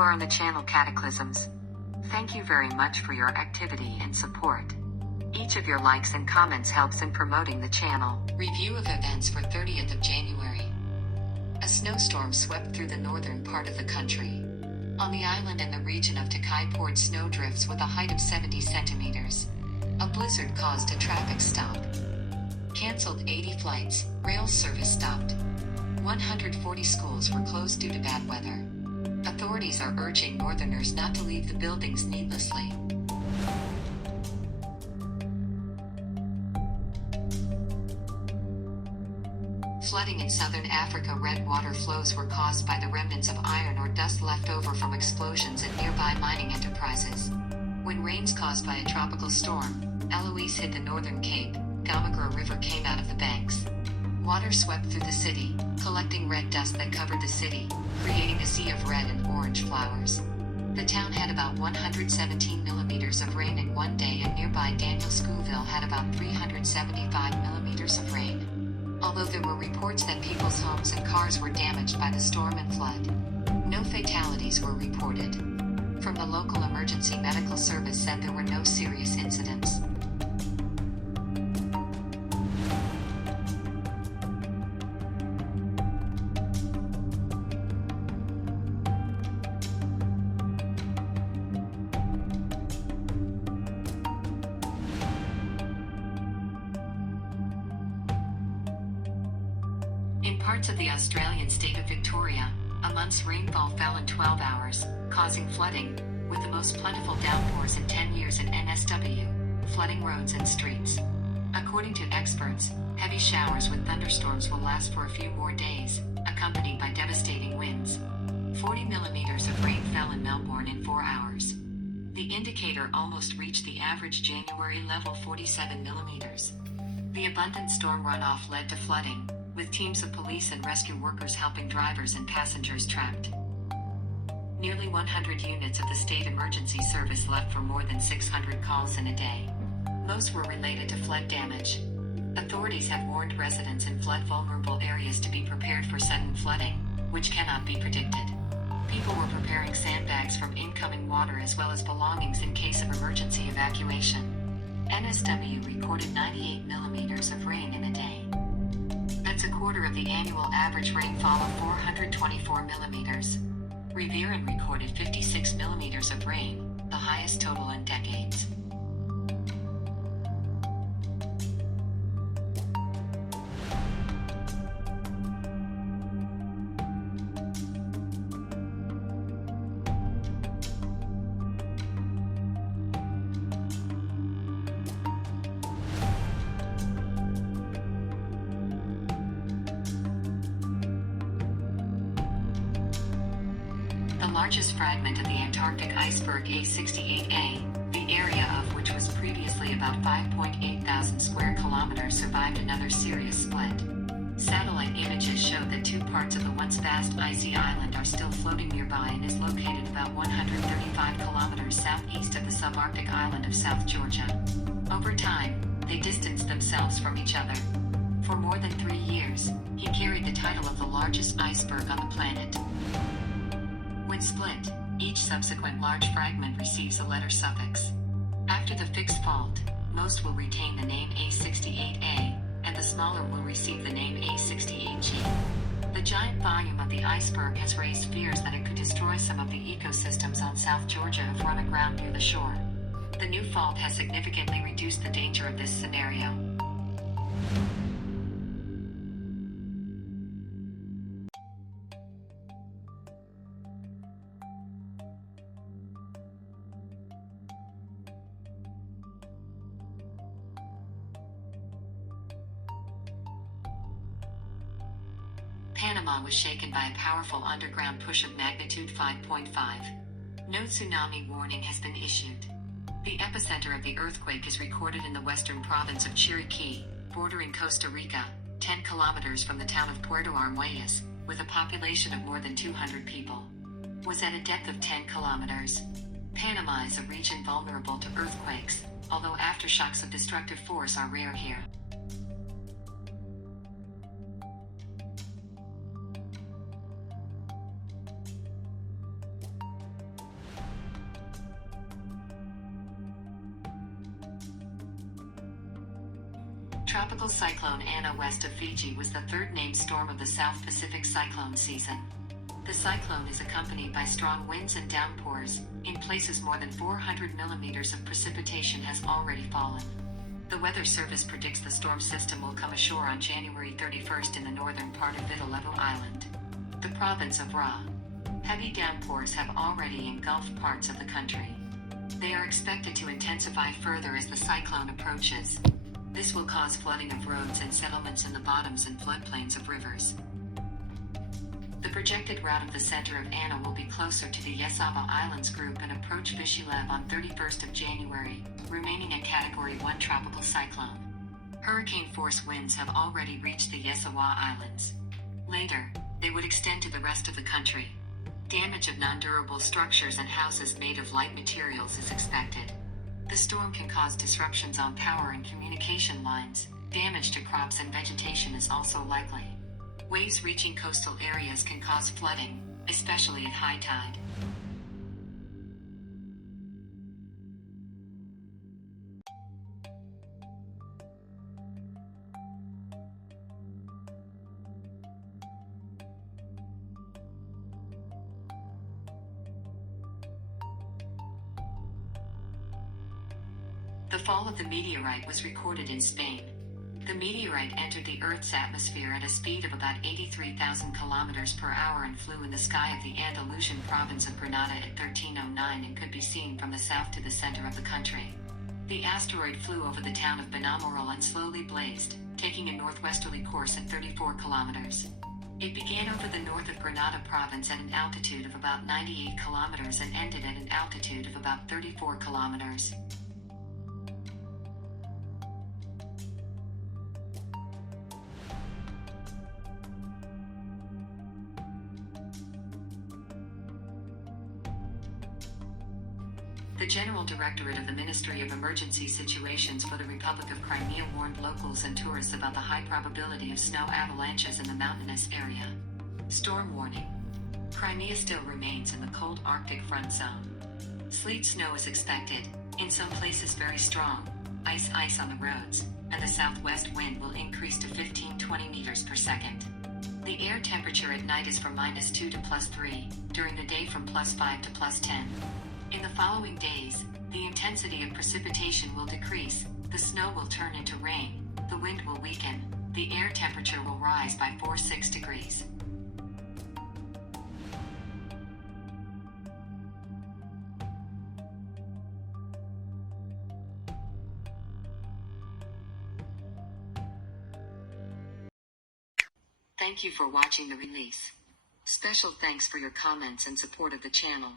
You are on the channel Cataclysms. Thank you very much for your activity and support. Each of your likes and comments helps in promoting the channel. Review of events for 30th of January. A snowstorm swept through the northern part of the country. On the island and the region of Takai poured snowdrifts with a height of 70 centimeters. A blizzard caused a traffic stop. Cancelled 80 flights, rail service stopped. 140 schools were closed due to bad weather. Authorities are urging northerners not to leave the buildings needlessly. Flooding in southern Africa. Red water flows were caused by the remnants of iron or dust left over from explosions at nearby mining enterprises. When rains caused by a tropical storm, Eloise hit the northern Cape, Gamagara River came out of the banks. Water swept through the city, collecting red dust that covered the city, creating a sea of red and orange flowers. The town had about 117 millimeters of rain in one day, and nearby Daniel Schoolville had about 375 millimeters of rain. Although there were reports that people's homes and cars were damaged by the storm and flood, no fatalities were reported. From the local emergency medical service said there were no serious incidents. In parts of the Australian state of Victoria, a month's rainfall fell in 12 hours, causing flooding, with the most plentiful downpours in 10 years in NSW, flooding roads and streets. According to experts, heavy showers with thunderstorms will last for a few more days, accompanied by devastating winds. 40 millimeters of rain fell in Melbourne in 4 hours. The indicator almost reached the average January level, 47 millimeters. The abundant storm runoff led to flooding, with teams of police and rescue workers helping drivers and passengers trapped. Nearly 100 units of the state emergency service left for more than 600 calls in a day. Most were related to flood damage. Authorities have warned residents in flood-vulnerable areas to be prepared for sudden flooding, which cannot be predicted. People were preparing sandbags from incoming water as well as belongings in case of emergency evacuation. NSW recorded 98 millimeters of rain in a day. That's a quarter of the annual average rainfall of 424 millimeters. Riviera recorded 56 millimeters of rain, the highest total in decades. The largest fragment of the Antarctic iceberg A68A, the area of which was previously about 5.8 thousand square kilometers, survived another serious split. Satellite images show that two parts of the once vast icy island are still floating nearby and is located about 135 kilometers southeast of the subarctic island of South Georgia. Over time, they distanced themselves from each other. For more than 3 years, he carried the title of the largest iceberg on the planet. When split, each subsequent large fragment receives a letter suffix. After the fixed fault, most will retain the name A68A, and the smaller will receive the name A68G. The giant volume of the iceberg has raised fears that it could destroy some of the ecosystems on South Georgia if run aground near the shore. The new fault has significantly reduced the danger of this scenario. Panama was shaken by a powerful underground push of magnitude 5.5. No tsunami warning has been issued. The epicenter of the earthquake is recorded in the western province of Chiriquí, bordering Costa Rica, 10 kilometers from the town of Puerto Armuelles, with a population of more than 200 people. Was at a depth of 10 kilometers. Panama is a region vulnerable to earthquakes, although aftershocks of destructive force are rare here. Tropical cyclone Anna west of Fiji was the third named storm of the South Pacific cyclone season. The cyclone is accompanied by strong winds and downpours. In places more than 400 millimeters of precipitation has already fallen. The Weather Service predicts the storm system will come ashore on January 31st in the northern part of Vitilevu Island, the province of Ra. Heavy downpours have already engulfed parts of the country. They are expected to intensify further as the cyclone approaches. This will cause flooding of roads and settlements in the bottoms and floodplains of rivers. The projected route of the center of Anna will be closer to the Yesava Islands group and approach Vitilevu on 31st of January, remaining a Category 1 tropical cyclone. Hurricane-force winds have already reached the Yesawa Islands. Later, they would extend to the rest of the country. Damage of non-durable structures and houses made of light materials is expected. The storm can cause disruptions on power and communication lines. Damage to crops and vegetation is also likely. Waves reaching coastal areas can cause flooding, especially at high tide. The fall of the meteorite was recorded in Spain. The meteorite entered the Earth's atmosphere at a speed of about 83,000 kilometers per hour and flew in the sky of the Andalusian province of Granada at 1309 and could be seen from the south to the center of the country. The asteroid flew over the town of Benamoral and slowly blazed, taking a northwesterly course at 34 kilometers. It began over the north of Granada province at an altitude of about 98 kilometers and ended at an altitude of about 34 kilometers. The General Directorate of the Ministry of Emergency Situations for the Republic of Crimea warned locals and tourists about the high probability of snow avalanches in the mountainous area. Storm warning. Crimea still remains in the cold Arctic front zone. Sleet snow is expected, in some places very strong, ice on the roads, and the southwest wind will increase to 15-20 meters per second. The air temperature at night is from -2 to +3, during the day from +5 to +10. In the following days, the intensity of precipitation will decrease, the snow will turn into rain, the wind will weaken, the air temperature will rise by 4-6 degrees. Thank you for watching the release. Special thanks for your comments and support of the channel.